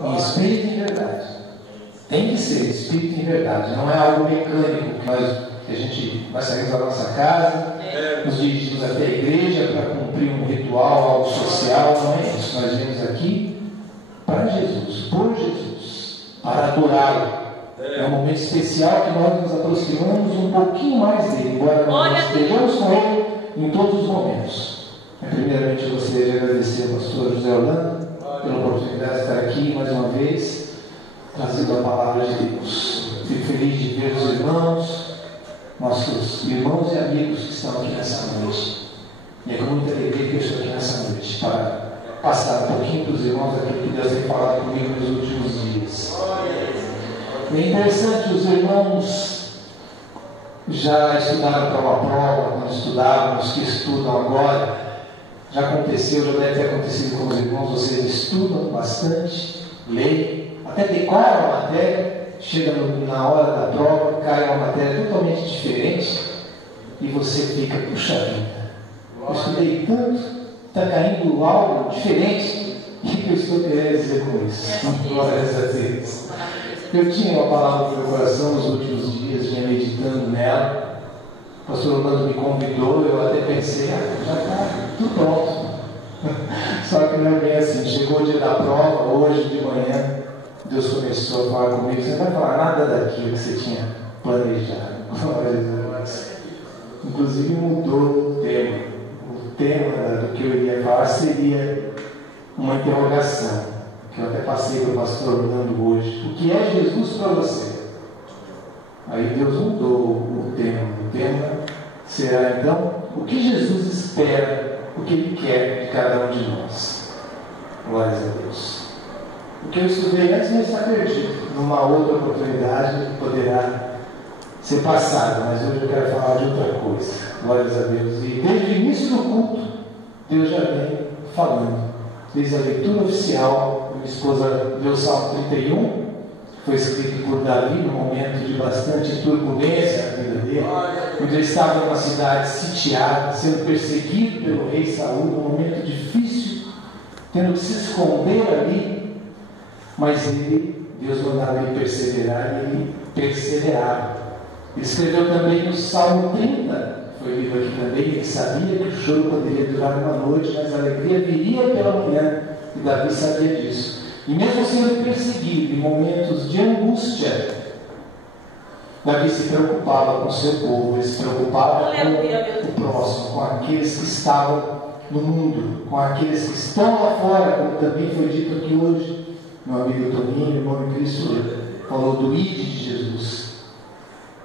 Em espírito e em verdade. Tem que ser espírito e em verdade. Não é algo mecânico que a gente vai sair da nossa casa, nos dirigimos até a igreja para cumprir um ritual, algo social. Não é isso. Nós viemos aqui para Jesus, por Jesus, para adorá-lo. É um momento especial que nós nos aproximamos um pouquinho mais dele, embora nós estejamos com ele em todos os momentos. Primeiramente, eu gostaria de agradecer ao pastor José Orlando pela oportunidade de estar aqui mais uma vez, trazendo a palavra de Deus. Fico feliz de ver os irmãos, nossos irmãos e amigos que estão aqui nessa noite. E é com muita alegria que eu estou aqui nessa noite para passar um pouquinho para os irmãos aquilo que Deus tem falado comigo nos últimos dias. É interessante, os irmãos já estudaram para uma prova, quando estudávamos, que estudam agora. Já aconteceu, já deve ter acontecido com os irmãos, vocês estudam bastante, leem, até decoram a matéria, chega na hora da prova, cai uma matéria totalmente diferente e você fica, puxa vida, eu estudei tanto, está caindo algo diferente, o que eu estou querendo dizer com isso? Glórias a Deus. Eu tinha uma palavra no meu coração nos últimos dias, vinha meditando nela. O pastor Orlando me convidou, eu até pensei, já está tudo pronto. Só que não é bem assim. Chegou o dia da prova, hoje de manhã, Deus começou a falar comigo, você não vai falar nada daquilo que você tinha planejado. Inclusive mudou o tema. O tema do que eu iria falar seria uma interrogação, que eu até passei para o pastor Orlando hoje. O que é Jesus para você? Aí Deus mudou o tema. O tema será então o que Jesus espera, o que Ele quer de cada um de nós. Glórias a Deus. O que eu estudei antes não está perdido. Numa outra oportunidade poderá ser passado, mas hoje eu quero falar de outra coisa. Glórias a Deus. E desde o início do culto, Deus já vem falando. Desde a leitura oficial, minha esposa leu o Salmo 31, foi escrito por Davi num momento de bastante turbulência na vida dele, quando ele estava numa cidade sitiada, sendo perseguido pelo rei Saul, num momento difícil, tendo que se esconder ali, mas Deus mandava ele perseverar e ele perseverava. Ele escreveu também no Salmo 30, foi lido aqui também, ele sabia que o choro poderia durar uma noite, mas a alegria viria pela manhã, e Davi sabia disso. E mesmo sendo perseguido em momentos de angústia, Davi se preocupava com o seu povo, ele se preocupava com o próximo, com aqueles que estavam no mundo, com aqueles que estão lá fora, como também foi dito aqui hoje. Meu amigo Toninho, irmão em Cristo, falou do ID de Jesus.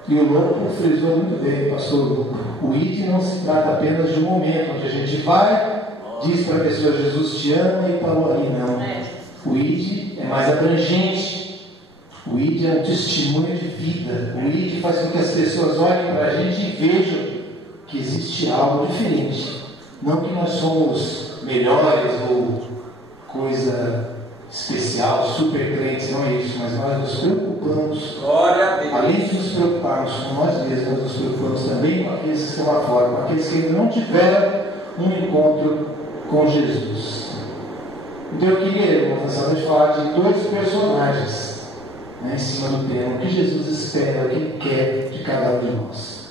E o Lobo frisou muito bem, pastor. O ID não se trata apenas de um momento onde a gente vai, diz para a pessoa Jesus te ama e parou aí, não. O ID é mais abrangente. O ID é um testemunho de vida. O ID faz com que as pessoas olhem para a gente e vejam que existe algo diferente. Não que nós somos melhores ou coisa especial, super crentes, não é isso, mas nós nos preocupamos. Além de nos preocuparmos com nós mesmos, nós nos preocupamos também com aqueles que estão lá fora, com aqueles que ainda não tiveram um encontro com Jesus. Então eu queria, irmãos, nessa noite falar de dois personagens, em cima do tema, o que Jesus espera, o que Ele quer de cada um de nós.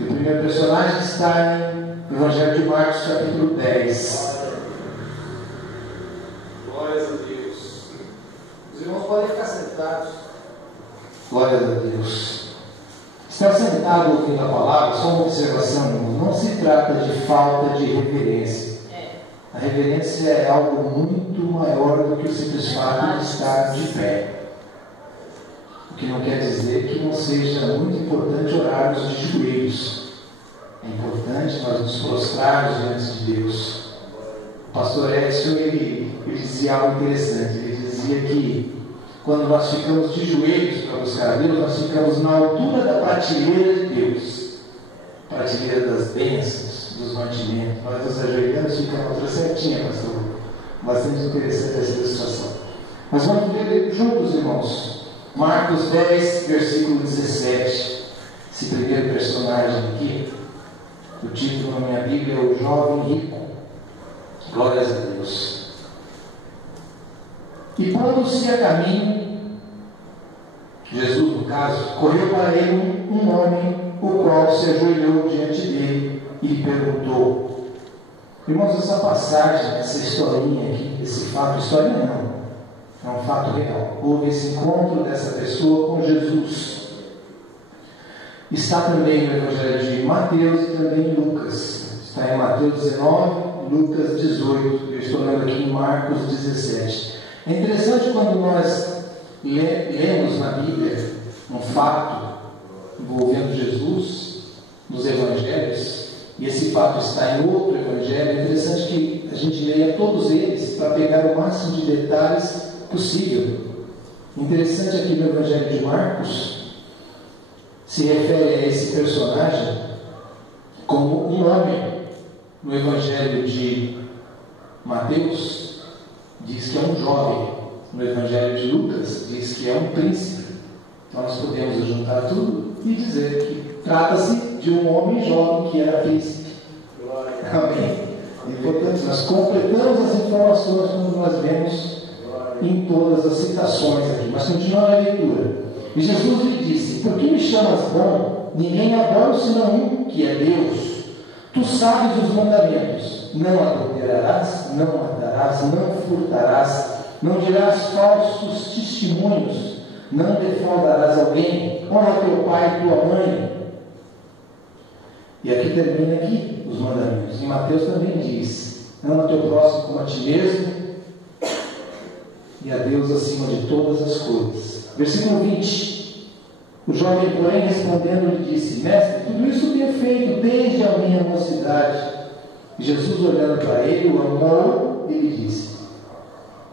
O primeiro personagem está no Evangelho de Marcos, capítulo 10. Glórias a Deus. Os irmãos podem ficar sentados. Glórias a Deus. Estar sentado ouvindo a palavra, só uma observação, irmãos, não se trata de falta de reverência. A reverência é algo muito maior do que o simples fato de estar de pé. O que não quer dizer que não seja muito importante orarmos de joelhos. É importante nós nos prostrarmos diante de Deus. O pastor Edson, ele dizia algo interessante. Ele dizia que quando nós ficamos de joelhos para buscar a Deus, nós ficamos na altura da prateleira de Deus. Prateleira das bênçãos, dos mantimentos. Nós nos ajoelhamos e ficamos outra certinha, pastor. Bastante interessante essa ilustração. Mas vamos ver juntos, irmãos. Marcos 10, versículo 17. Esse primeiro personagem aqui, o título na minha Bíblia é O Jovem Rico. Glórias a Deus. E pondo-se a caminho, Jesus, no caso, correu para ele um homem, o qual se ajoelhou diante dele e lhe perguntou. Irmãos, essa passagem, essa historinha aqui, esse fato, historinha não, é um fato real. Houve esse encontro dessa pessoa com Jesus. Está também no Evangelho de Mateus e também em Lucas. Está em Mateus 19, Lucas 18. Eu estou lendo aqui em Marcos 17. É interessante quando nós lemos na Bíblia um fato envolvendo Jesus nos Evangelhos, e esse fato está em outro Evangelho. É interessante que a gente leia todos eles para pegar o máximo de detalhes possível. Interessante aqui no Evangelho de Marcos, se refere a esse personagem como um homem. No Evangelho de Mateus, diz que é um jovem. No Evangelho de Lucas, diz que é um príncipe. Então nós podemos juntar tudo e dizer que trata-se de um homem jovem que era príncipe. Amém? E, portanto, nós completamos as informações como nós vemos em todas as citações aqui. Mas continuando a leitura. E Jesus lhe disse: por que me chamas bom? Ninguém é bom senão um, que é Deus. Tu sabes os mandamentos: não adulterarás, não matarás, não furtarás, não dirás falsos testemunhos, não defraudarás alguém, honra teu pai e tua mãe. E aqui termina aqui os mandamentos. Em Mateus também diz: ama teu próximo como a ti mesmo, e a Deus acima de todas as coisas. Versículo 20. O jovem, porém, respondendo, lhe disse: mestre, tudo isso tenho feito desde a minha mocidade. E Jesus, olhando para ele, o amou e lhe disse.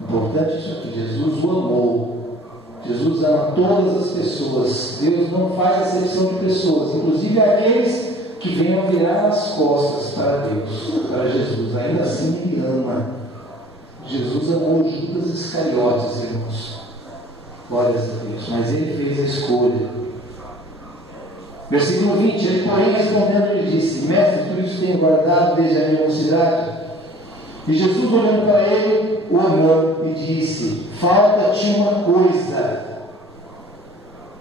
Importante isso aqui: Jesus o amou. Jesus ama todas as pessoas. Deus não faz acepção de pessoas, inclusive aqueles que venham virar as costas para Deus, para Jesus. Ainda assim ele ama. Jesus amou Judas Iscariotes, irmãos. Glórias a Deus. Mas ele fez a escolha. Versículo 20. Ele, porém, respondendo, lhe disse: mestre, tudo isso tenho guardado desde a minha mocidade. E Jesus, olhando para ele, o amou e disse: falta-te uma coisa.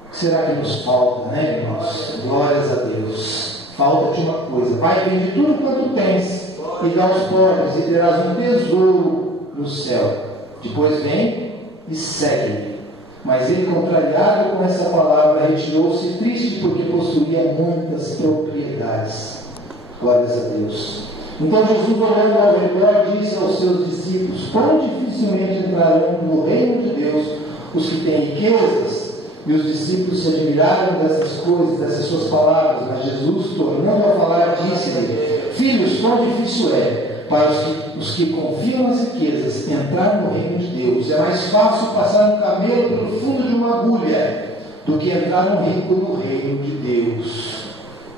O que será que nos falta, né, irmãos? Glórias a Deus. Falta-te uma coisa: vai, vende tudo quanto tens e dá aos pobres, e terás um tesouro no céu. Depois vem e segue-me. Mas ele, contrariado com essa palavra, retirou-se triste, porque possuía muitas propriedades. Glórias a Deus. Então Jesus, olhando ao redor, disse aos seus discípulos: quão dificilmente entrarão no reino de Deus os que têm riquezas. E os discípulos se admiraram dessas coisas, dessas suas palavras. Mas Jesus, tornando a falar, disse-lhe: filhos, quão difícil é para os que confiam nas riquezas entrar no reino de Deus. É mais fácil passar um camelo pelo fundo de uma agulha do que entrar um rico no reino de Deus.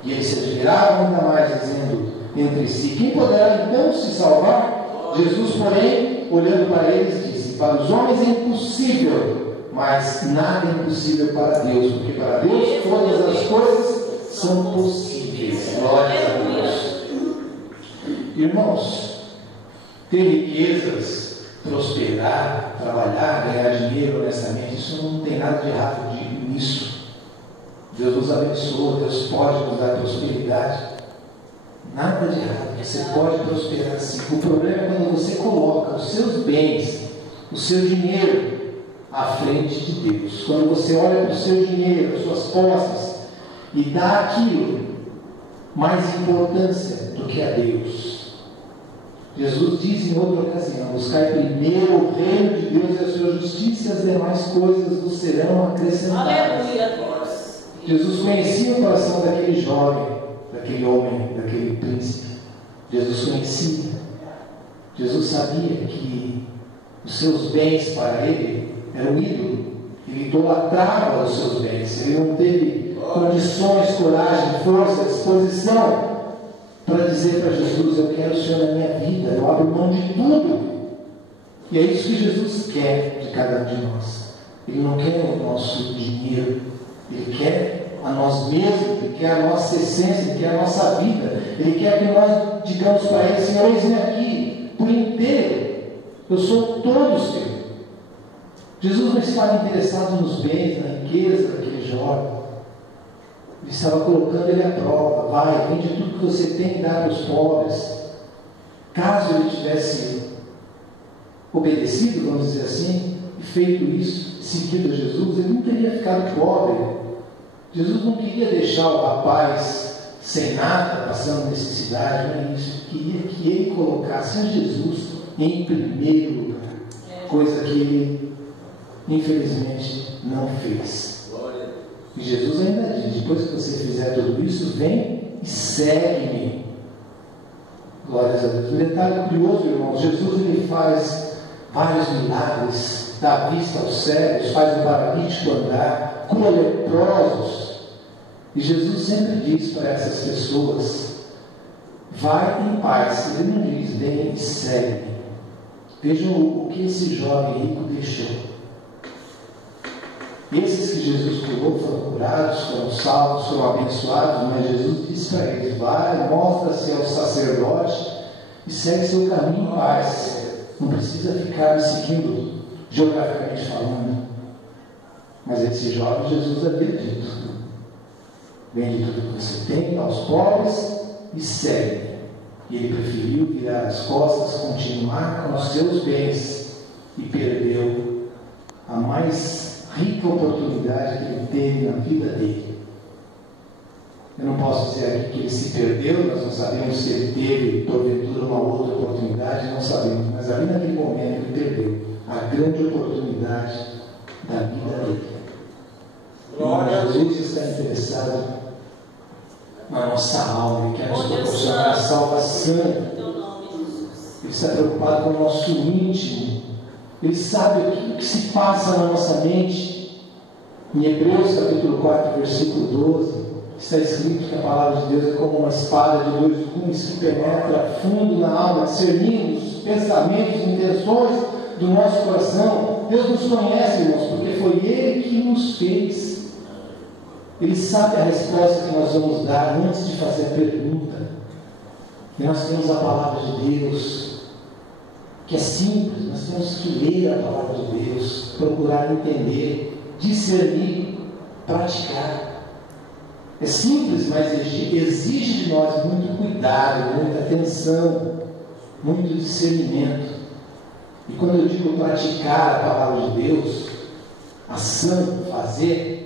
E eles se admiravam ainda mais, dizendo entre si: quem poderá então se salvar? Jesus, porém, olhando para eles, disse: para os homens é impossível, mas nada é impossível para Deus, porque para Deus todas as coisas são possíveis. Glória a Deus. Irmãos, ter riquezas, prosperar, trabalhar, ganhar dinheiro honestamente, isso não tem nada de errado nisso. Deus nos abençoa, Deus pode nos dar prosperidade. Nada de errado, você pode prosperar sim. O problema é quando você coloca os seus bens, o seu dinheiro à frente de Deus. Quando você olha para o seu dinheiro, as suas posses, e dá aquilo mais importância do que a Deus. Jesus diz em outra ocasião: buscai primeiro o reino de Deus e a sua justiça, e as demais coisas vos serão acrescentadas. Aleluia. Jesus conhecia o coração daquele jovem, daquele homem, daquele príncipe. Jesus conhecia. Jesus sabia que os seus bens para ele eram ídolo. Ele idolatrava os seus bens. Ele não teve condições, coragem, força, disposição para dizer para Jesus: eu quero o Senhor na minha vida, eu abro mão de tudo. E é isso que Jesus quer de cada um de nós. Ele não quer o nosso dinheiro, Ele quer a nós mesmos, Ele quer a nossa essência, Ele quer a nossa vida. Ele quer que nós digamos para Ele: Senhor, eis-me aqui por inteiro, eu sou todo seu. Jesus não estava interessado nos bens, na riqueza daquele jovem. Ele estava colocando ele à prova. Vai, vende tudo que você tem e dá aos pobres. Caso ele tivesse obedecido, vamos dizer assim, e feito isso, seguido a Jesus, ele não teria ficado pobre. Jesus não queria deixar o rapaz sem nada, passando necessidade, não é isso. Queria que ele colocasse a Jesus em primeiro lugar, coisa que ele, infelizmente, não fez. E Jesus ainda diz: depois que você fizer tudo isso, vem e segue-me. Glórias a Deus. Um detalhe curioso, irmãos: Jesus ele faz vários milagres, dá vista aos cegos, faz o paralítico andar, cura leprosos. E Jesus sempre diz para essas pessoas: vai em paz. Ele não diz: vem e segue-me. Vejam o que esse jovem rico deixou. Esses que Jesus curou foram curados, foram salvos, foram abençoados, mas Jesus disse para eles: vai, mostra-se ao sacerdote e segue seu caminho em paz. Não precisa ficar me seguindo, geograficamente falando. Mas esse jovem, Jesus havia dito: vende tudo que você tem, dá aos pobres e segue. E ele preferiu virar as costas, continuar com os seus bens e perdeu a mais rica oportunidade que ele teve na vida dele. Eu não posso dizer aqui que ele se perdeu, nós não sabemos se ele teve porventura uma outra oportunidade, não sabemos, mas ali naquele momento ele perdeu a grande oportunidade da vida dele. Jesus está interessado na nossa alma, ele quer nos proporcionar a salvação. Ele está preocupado com o nosso íntimo. Ele sabe o que se passa na nossa mente. Em Hebreus capítulo 4, versículo 12, está escrito que a palavra de Deus é como uma espada de dois gumes que penetra fundo na alma, discernindo os pensamentos e intenções do nosso coração. Deus nos conhece, irmãos, porque foi Ele que nos fez. Ele sabe a resposta que nós vamos dar antes de fazer a pergunta. E nós temos a palavra de Deus, que é simples. Nós temos que ler a palavra de Deus, procurar entender, discernir, praticar. É simples, mas exige de nós muito cuidado, muita atenção, muito discernimento. E quando eu digo praticar a palavra de Deus, ação, fazer,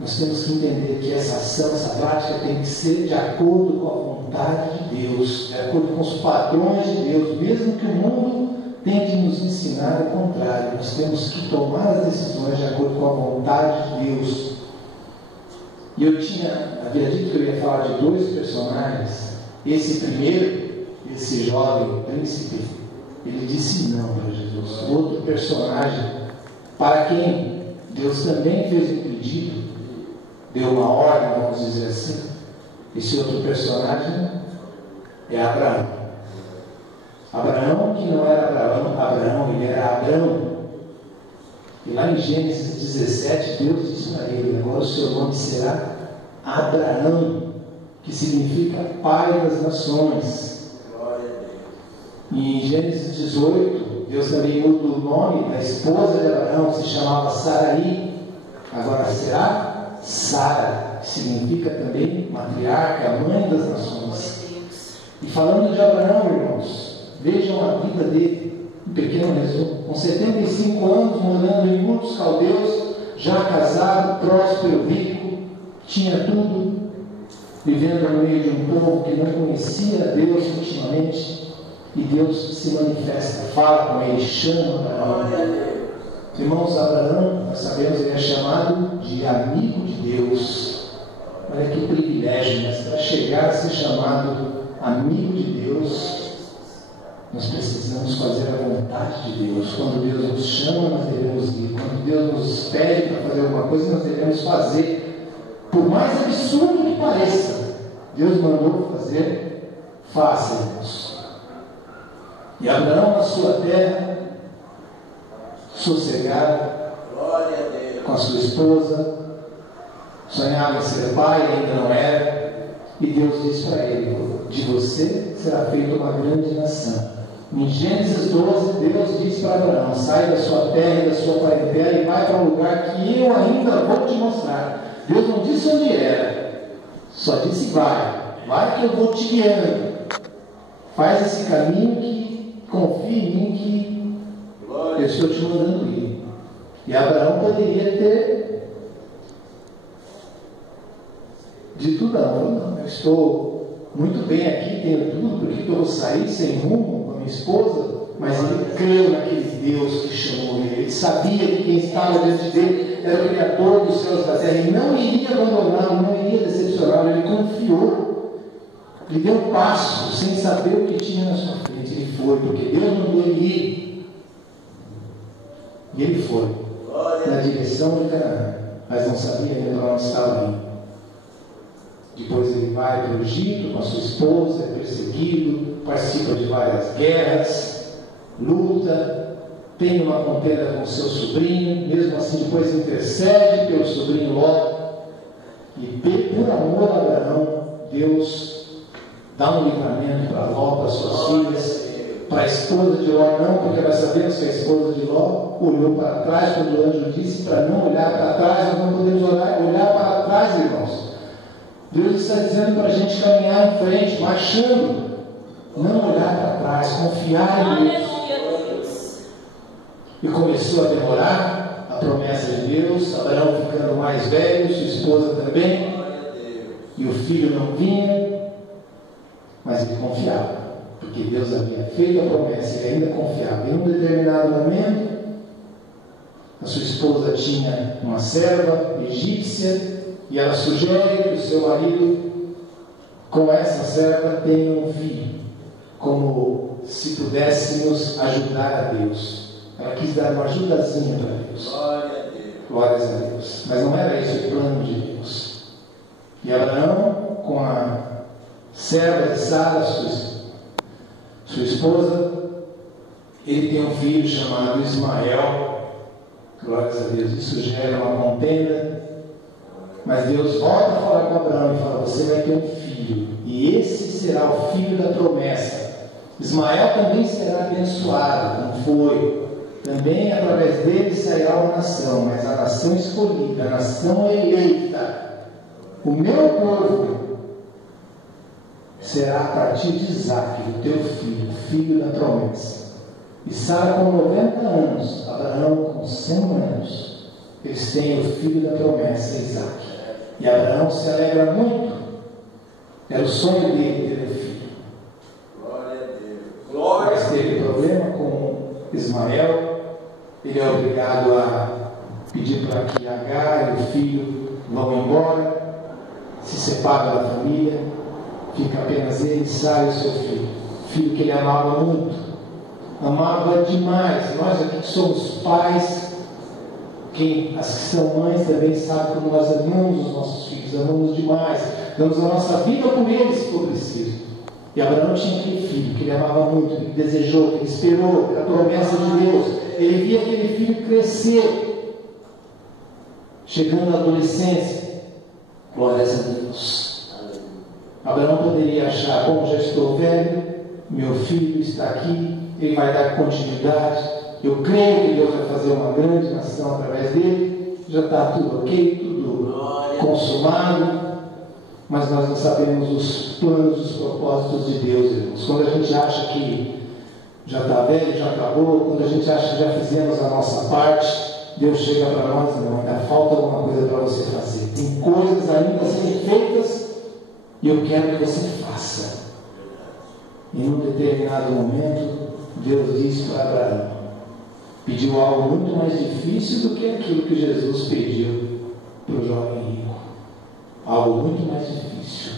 nós temos que entender que essa ação, essa prática tem que ser de acordo com a vontade de Deus, de acordo com os padrões de Deus, mesmo que o mundo tente nos ensinar o contrário. Nós temos que tomar as decisões de acordo com a vontade de Deus. E eu havia dito que eu ia falar de dois personagens. Esse primeiro, esse jovem príncipe, ele disse não para Jesus. Outro personagem, para quem Deus também fez um pedido, deu uma ordem, vamos dizer assim. Esse outro personagem é Abraão. Abraão, que não era Abraão, ele era Abrão. E lá em Gênesis 17, Deus disse para ele: agora o seu nome será Abraão, que significa Pai das Nações. E em Gênesis 18, Deus também muda o nome da esposa de Abraão, se chamava Sarai, agora será Sara, que significa também matriarca, mãe das nações. E falando de Abraão, irmãos, vejam a vida dele, um pequeno resumo. Com 75 anos, morando em muitos caldeus, já casado, próspero, rico, tinha tudo, vivendo no meio de um povo que não conhecia Deus intimamente, e Deus se manifesta, fala com ele, chama Abraão. Irmãos, Abraão, nós sabemos, ele é chamado de amigo de Deus. Olha que privilégio, mas para chegar a ser chamado amigo de Deus, nós precisamos fazer a vontade de Deus. Quando Deus nos chama, nós devemos ir. Quando Deus nos pede para fazer alguma coisa, nós devemos fazer. Por mais absurdo que pareça, Deus mandou fazer, faça, irmãos. E Abraão, na sua terra, sossegado, com a sua esposa, sonhava em ser pai, ainda não era, e Deus disse para ele: de você será feita uma grande nação. Em Gênesis 12, Deus diz para Abraão: sai da sua terra e da sua parentela e vai para um lugar que eu ainda vou te mostrar. Deus não disse onde era, só disse vai que eu vou te guiando. Faz esse caminho que confia em mim que eu estou te mandando ir. E Abraão poderia ter dito não, eu estou muito bem aqui, tenho tudo, por que eu vou sair sem rumo com a minha esposa? Mas ele creu naquele Deus que chamou ele sabia que quem estava diante dele era o Criador dos céus e da terra, e não iria abandoná-lo, não iria decepcioná-lo, ele confiou, ele deu um passo, sem saber o que tinha na sua frente, ele foi, porque Deus mandou ele ir, e ele foi, na direção de Canaã, mas não sabia ainda onde estava indo. Depois ele vai para o Egito com a sua esposa, é perseguido, participa de várias guerras, luta, tem uma contenda com o seu sobrinho, mesmo assim depois intercede pelo sobrinho Ló, e por amor a Abraão, Deus dá um livramento para Ló, para suas filhas, para a esposa de Ló não, porque nós sabemos que a esposa de Ló olhou para trás quando o anjo disse para não olhar para trás. Nós não podemos olhar para trás, irmãos. Deus está dizendo para a gente caminhar em frente, marchando, não olhar para trás, confiar em Deus. E começou a demorar a promessa de Deus, Abraão ficando mais velho, sua esposa também, e o filho não vinha, mas ele confiava, porque Deus havia feito a promessa, ele ainda confiava. Em um determinado momento, a sua esposa tinha uma serva egípcia, e ela sugere que o seu marido, com essa serva, tenha um filho, como se pudéssemos ajudar a Deus. Ela quis dar uma ajudazinha para Deus. Glórias a Deus. Mas não era esse o plano de Deus. E Abraão, com a serva de Sara, sua esposa, ele tem um filho chamado Ismael. Glórias a Deus. Isso gera uma contenda. Mas Deus volta a falar com Abraão e fala: você vai ter um filho, e esse será o filho da promessa. Ismael também será abençoado, não foi? Também através dele sairá uma nação, mas a nação escolhida, a nação eleita, o meu povo, será a partir de Isaque, o teu filho, filho da promessa. E Sara com 90 anos, Abraão com 100 anos, eles têm o filho da promessa, Isaque. E Abraão se alegra muito. Era o sonho dele ter um filho. Glória a Deus. Mas teve problema com Ismael. Ele é obrigado a pedir para que Agar e o filho vão embora, se separa da família, fica apenas ele e Sara e o seu filho. Filho que ele amava muito, amava demais. Nós aqui que somos pais, as que são mães também sabem como nós amamos os nossos filhos, amamos demais, damos a nossa vida por eles se for preciso. E Abraão tinha aquele filho que ele amava muito, que ele desejou, que ele esperou, a promessa de Deus. Ele via aquele filho crescer, chegando à adolescência. Glórias a Deus. Abraão poderia achar: bom, já estou velho, meu filho está aqui, ele vai dar continuidade. Eu creio que Deus vai fazer uma grande nação através dele. Já está tudo ok, tudo consumado. Mas nós não sabemos os planos, os propósitos de Deus, irmãos. Quando a gente acha que já está velho, já acabou, quando a gente acha que já fizemos a nossa parte, Deus chega para nós: não, ainda falta alguma coisa para você fazer. Tem coisas ainda a serem feitas e eu quero que você faça. E num determinado momento, Deus diz para Abraão, pediu algo muito mais difícil do que aquilo que Jesus pediu para o jovem rico. Algo muito mais difícil.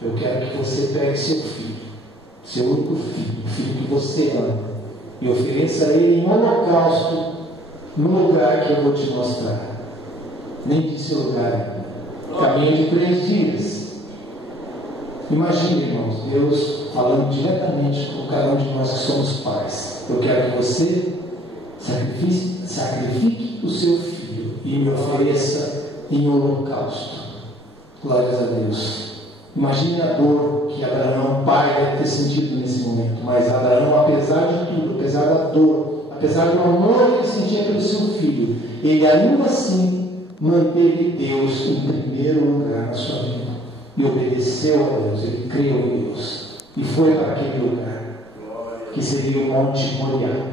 Eu quero que você pegue seu filho, seu único filho, o filho que você ama, e ofereça a ele em holocausto no lugar que eu vou te mostrar. Nem disse o lugar, caminho de 3 dias. Imagine, irmãos, Deus falando diretamente com cada um de nós que somos pais. Eu quero que você sacrifique o seu filho e me ofereça em holocausto. Glórias a Deus. Imagine a dor que Abraão, pai, deve ter sentido nesse momento. Mas Abraão, apesar de tudo, apesar da dor, apesar do amor que ele sentia pelo seu filho, ele ainda assim manteve Deus em primeiro lugar na sua vida. E obedeceu a Deus, ele creu em Deus. E foi para aquele lugar, que seria o Monte Moriá.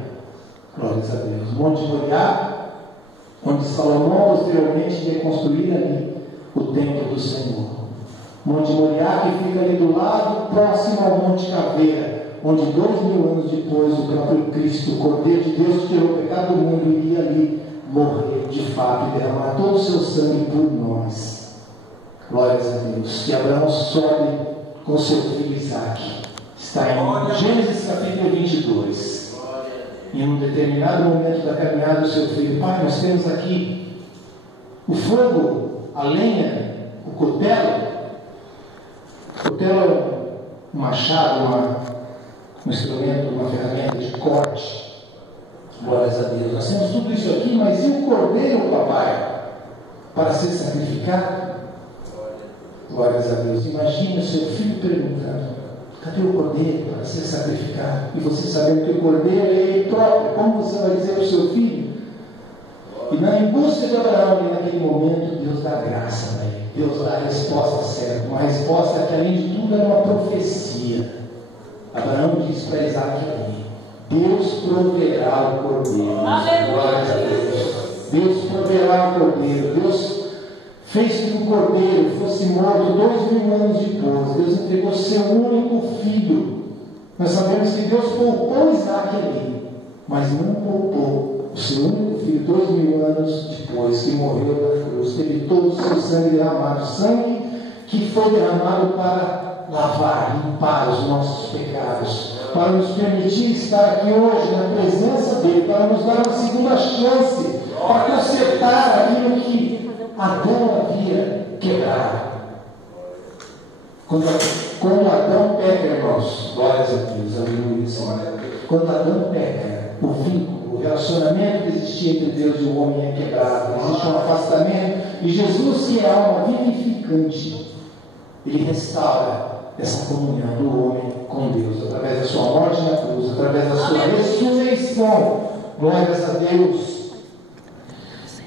Glórias a Deus. Monte Moriá, onde Salomão posteriormente ia construir ali o templo do Senhor. Monte Moriá, que fica ali do lado, próximo ao Monte Caveira, onde 2000 anos depois o próprio Cristo, o Cordeiro de Deus, que tirou o pecado do mundo, iria ali morrer de fato e derramar todo o seu sangue por nós. Glórias a Deus. Que Abraão sobe com seu filho Isaque. Está em Gênesis capítulo 22. Em um determinado momento da caminhada do seu filho: pai, nós temos aqui o fogo, a lenha, o cutelo. O cutelo é um machado, um instrumento, uma ferramenta de corte. Glórias a Deus. Nós temos tudo isso aqui, mas e o cordeiro, papai, para ser sacrificado? Glórias a Deus. Imagina o seu filho perguntando: cadê o cordeiro para ser sacrificado? E você sabendo que o cordeiro é ele próprio, como você vai dizer para o seu filho? E em busca de Abraão, e naquele momento, Deus dá graça para ele. Deus dá a resposta certa. Uma resposta que, além de tudo, era uma profecia. Abraão diz para Isaque ali: Deus proverá o cordeiro. Glórias a Deus. Deus proverá o cordeiro. Deus fez que o cordeiro fosse morto 2000 anos depois. Deus entregou seu único filho. Nós sabemos que Deus poupou Isaque ali, mas não poupou o seu único filho 2000 anos depois, que morreu na cruz. Teve todo o seu sangue derramado, sangue que foi derramado para lavar, limpar os nossos pecados, para nos permitir estar aqui hoje na presença dele, para nos dar uma segunda chance, para consertar aquilo que Adão havia quebrado. Quando Adão peca, irmãos, glórias a Deus, aleluia, Senhor. Quando Adão peca, o vínculo, o relacionamento que existia entre Deus e o homem é quebrado. Existe um afastamento. E Jesus, que é alma vivificante, ele restaura essa comunhão do homem com Deus, através da sua morte na cruz, através da sua ressurreição. Glórias a Deus.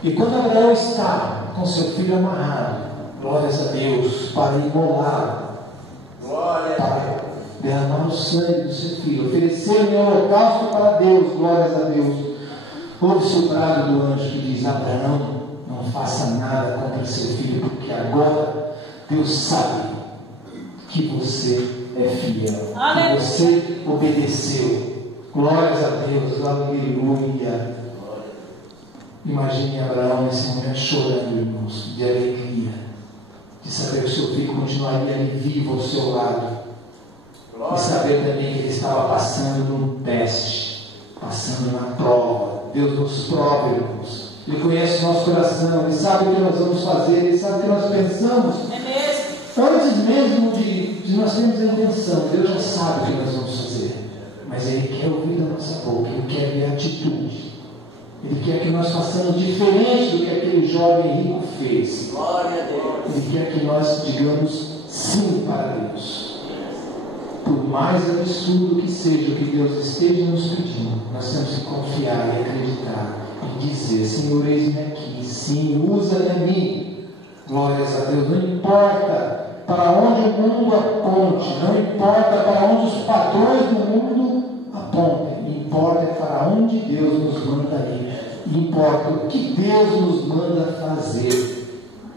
E quando Abraão está com seu filho amarrado, glórias a Deus, para imolá-lo, para derramar o sangue do seu filho, oferecer o holocausto para Deus, glórias a Deus, ouve-se o brado do anjo que diz: Abraão, não faça nada contra seu filho, porque agora Deus sabe que você é fiel, que você obedeceu. Glórias a Deus, aleluia. Imagine Abraão nesse momento chorando, irmãos, de alegria, de saber que o seu filho continuaria ali vivo ao seu lado, e saber também que ele estava passando num teste, passando na prova. Deus nos prova, irmãos. Ele conhece o nosso coração, ele sabe o que nós vamos fazer, ele sabe o que nós pensamos. É mesmo. Antes mesmo de nós termos a intenção, Deus já sabe o que nós vamos fazer. Mas ele quer ouvir da nossa boca, ele quer ver a atitude. Ele quer que nós façamos diferente do que aquele jovem rico fez. Glória a Deus. Ele quer que nós digamos sim para Deus. Por mais absurdo que seja o que Deus esteja nos pedindo, nós temos que confiar e acreditar e dizer: Senhor, eis-me aqui, sim, usa-me a mim. Glórias a Deus. Não importa para onde o mundo aponte, não importa para onde os padrões do mundo apontem, importa para onde Deus nos manda ir, importa o que Deus nos manda fazer.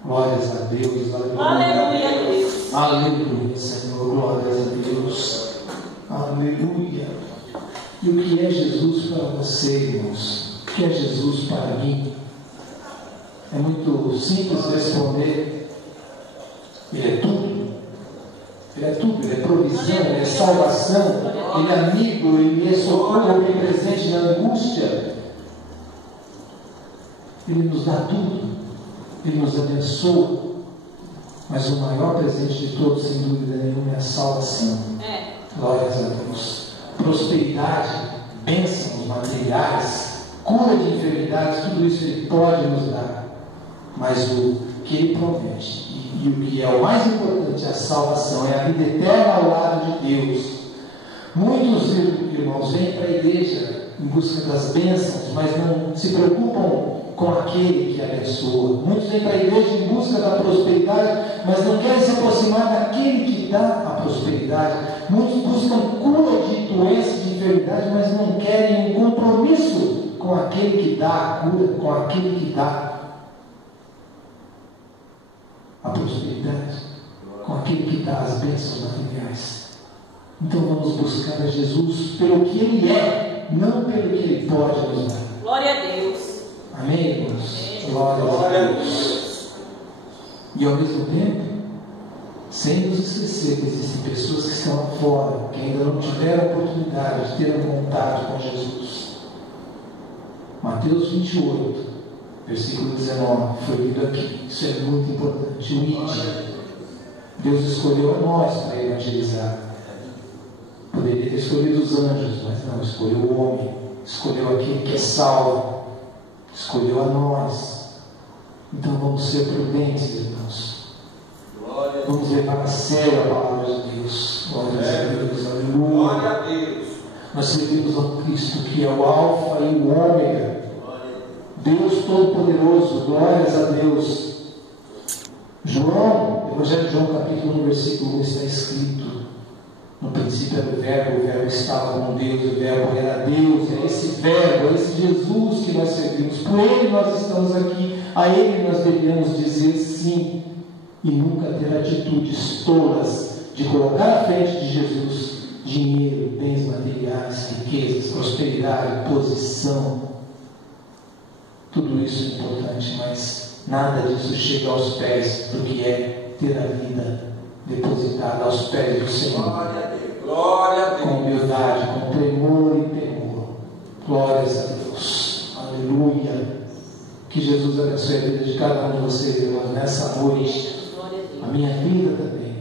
Glórias a Deus, aleluia. Aleluia, aleluia, Senhor, glórias a Deus, aleluia. E o que é Jesus para você, irmãos? O que é Jesus para mim? É muito simples responder: Ele é tudo. Ele é tudo, Ele é provisão, Ele é salvação, Ele é amigo, Ele é socorro, Ele é presente na angústia. Ele nos dá tudo, Ele nos abençoa. Mas o maior presente de todos, sem dúvida nenhuma, é a salvação. Glórias a Deus. Prosperidade, bênçãos materiais, cura de enfermidades, tudo isso Ele pode nos dar. mas o que Ele promete, e o que é o mais importante, a salvação, é a vida eterna ao lado de Deus. Muitos irmãos vêm para a igreja em busca das bênçãos, mas não se preocupam com aquele que abençoa. Muitos vêm para a igreja em busca da prosperidade, mas não querem se aproximar daquele que dá a prosperidade. Muitos buscam cura de doença, de enfermidade, mas não querem um compromisso com aquele que dá a cura, com aquele que dá a prosperidade, com aquele que dá as bênçãos materiais. Então vamos buscar a Jesus pelo que Ele é, não pelo que Ele pode nos dar. Glória a Deus. Amém, irmãos? Glória a Deus. E ao mesmo tempo, sem nos esquecer que existem pessoas que estão lá fora, que ainda não tiveram a oportunidade de ter um contato com Jesus. Mateus 28, versículo 19, foi lido aqui. Isso é muito importante. O ide. Deus escolheu a nós para evangelizar. Poderia ter escolhido os anjos, mas não, escolheu o homem, escolheu aquele que é salvo, escolheu a nós. Então vamos ser prudentes, irmãos. Vamos levar a sério a palavra de Deus. Glória a Deus, aleluia. Glória a Deus. Nós servimos ao Cristo, que é o Alfa e o Ômega, Deus Todo-Poderoso. Glórias a Deus. João, Evangelho de João, capítulo 1, versículo 1, está escrito: no princípio era o verbo estava com Deus, o verbo era Deus. É esse verbo, é esse Jesus que nós servimos. Por Ele nós estamos aqui, a Ele nós devemos dizer sim, e nunca ter atitudes tolas de colocar à frente de Jesus dinheiro, bens materiais, riquezas, prosperidade, posição. Tudo isso é importante, mas nada disso chega aos pés do que é ter a vida depositada aos pés do Senhor. Glória a Deus. Com humildade, com temor e temor. Glórias a Deus. Aleluia. Que Jesus abençoe a vida de cada um de vocês, irmãos, nessa noite. A minha vida também.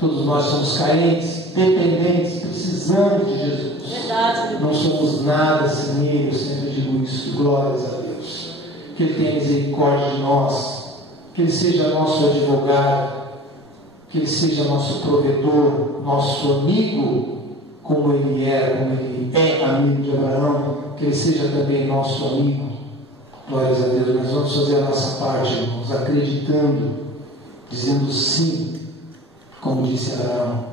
Todos nós somos carentes, dependentes, precisamos de Jesus. Verdade. Não somos nada sem Ele, eu sempre digo isso. Glórias a Deus. Que Ele tenha misericórdia de nós. Que Ele seja nosso advogado. Que Ele seja nosso provedor, nosso amigo, como Ele era, como Ele é amigo de Abraão. Que Ele seja também nosso amigo. Glórias a Deus. Nós vamos fazer a nossa parte, irmãos, acreditando, dizendo sim, como disse Abraão,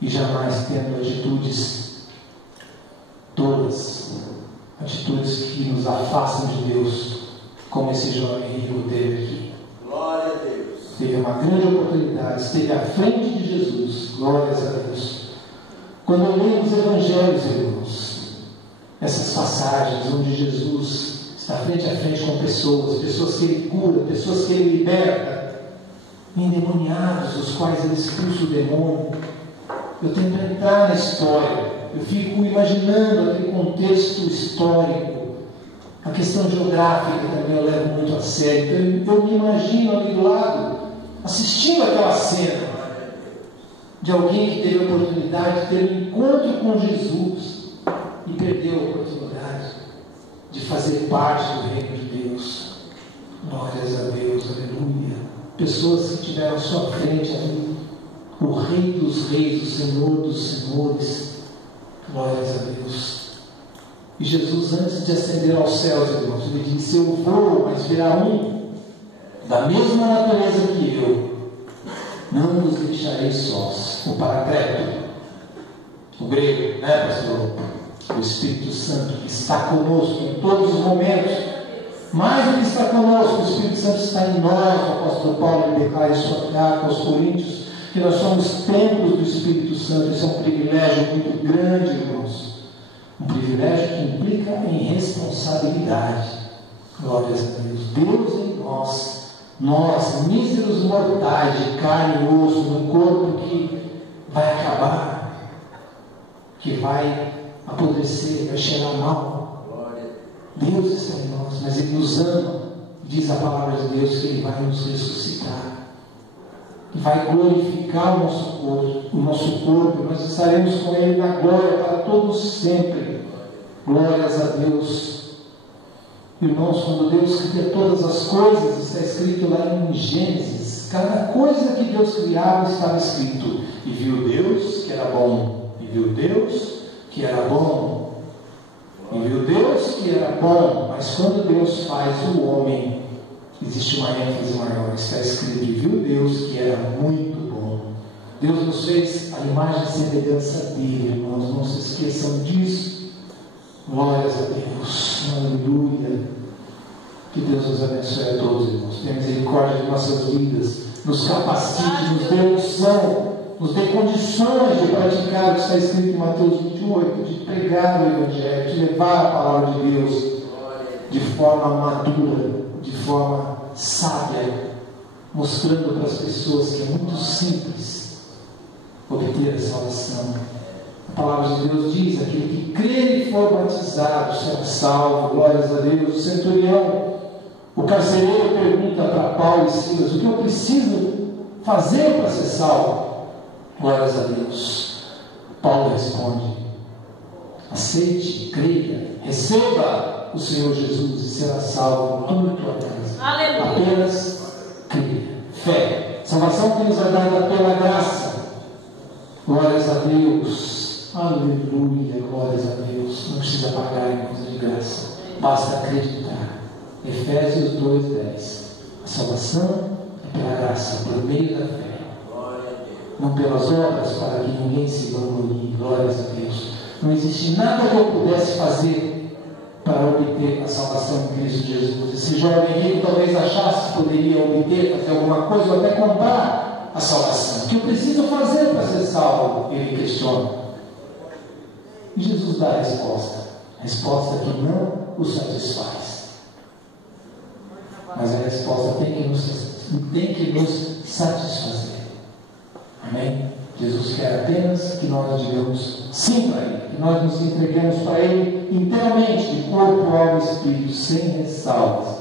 e jamais tendo atitudes tolas, atitudes que nos afastam de Deus, como esse jovem rico teve aqui. Glória a Deus. Teve uma grande oportunidade, esteve à frente de Jesus. Glórias a Deus. Quando eu leio os evangelhos, irmãos, essas passagens onde Jesus está frente a frente com pessoas que Ele cura, pessoas que Ele liberta, endemoniados, os quais Ele expulsa o demônio, eu tento entrar na história, eu fico imaginando aquele contexto histórico, a questão geográfica também eu levo muito a sério. Então eu me imagino ali do lado, assistindo aquela cena de alguém que teve a oportunidade de ter um encontro com Jesus e perdeu a oportunidade de fazer parte do reino de Deus. Glórias a Deus, aleluia. Pessoas que tiveram à sua frente ali o Rei dos Reis, o Senhor dos Senhores. Glórias a Deus. E Jesus, antes de ascender aos céus, irmãos, ele disse: eu vou, mas virá um da mesma natureza que eu, não nos deixarei sós. O Paracleto, o grego, né, pastor? O Espírito Santo que está conosco em todos os momentos. Mais do que está conosco, o Espírito Santo está em nós. O apóstolo Paulo declara em sua carta aos Coríntios que nós somos templos do Espírito Santo. Isso é um privilégio muito grande, irmãos. Um privilégio que implica em responsabilidade. Glórias a Deus. Deus em nós, míseros mortais de carne e osso, num corpo que vai acabar, que vai apodrecer, vai cheirar mal. Deus está em nós, mas Ele nos ama. Diz a palavra de Deus que Ele vai nos ressuscitar, que vai glorificar o nosso corpo. Nós estaremos com Ele na glória para todos sempre. Glórias a Deus. Irmãos, quando Deus cria todas as coisas, está escrito lá em Gênesis, cada coisa que Deus criava estava escrito. E viu Deus que era bom. E viu Deus que era bom. E viu Deus que era bom. Mas quando Deus faz o homem, existe uma ênfase maior. Está escrito, e viu Deus que era muito bom. Deus nos fez a imagem e semelhança dele, irmãos. Não se esqueçam disso. Glórias a Deus. Aleluia. Que Deus nos abençoe a todos, irmãos. Tenha misericórdia de nossas vidas. Nos capacite, nos dê unção, nos dê condições de praticar o que está escrito em Mateus 28, de pregar o Evangelho, de levar a palavra de Deus de forma madura, de forma sábia, mostrando para as pessoas que é muito simples obter a salvação. A palavra de Deus diz: aquele que crer e for batizado será salvo. Glórias a Deus. O centurião, o carcereiro, pergunta para Paulo e Silas: o que eu preciso fazer para ser salvo? Glórias a Deus. Paulo responde: aceite, creia, receba o Senhor Jesus e será salvo em tua casa. Aleluia. Apenas creia. Fé. Salvação que nos é dada pela graça. Glórias a Deus. Aleluia, glórias a Deus. Não precisa pagar em coisa de graça, basta acreditar. Efésios 2:10. A salvação é pela graça, por meio da fé, não pelas obras, para que ninguém se vanguarde. Glórias a Deus. Não existe nada que eu pudesse fazer para obter a salvação em Cristo Jesus. Esse jovem rico talvez achasse que poderia obter, fazer alguma coisa ou até comprar a salvação. O que eu preciso fazer para ser salvo? Ele questiona. E Jesus dá a resposta que não o satisfaz. Mas a resposta tem que nos satisfazer. Amém? Jesus quer apenas que nós digamos sim para Ele, que nós nos entreguemos para Ele inteiramente, de corpo, alma e espírito, sem ressalvas.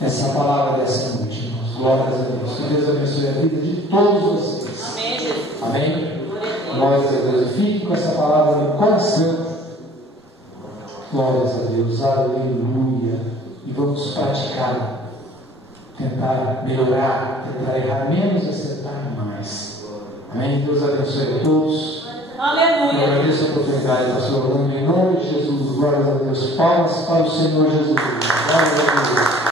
Essa é a palavra dessa noite, irmãos. Glórias a Deus. Que Deus abençoe a vida de todos vocês. Amém, Jesus. Amém? Glórias a Deus. Fique com essa palavra no coração. Glórias a Deus. Aleluia. E vamos praticar. Tentar melhorar. Tentar errar menos e acertar mais. Amém? Deus abençoe a todos. Aleluia. Eu agradeço a oportunidade, pastor Orlando, em nome de Jesus. Glórias a Deus. Palmas para o Senhor Jesus. Glórias a Deus.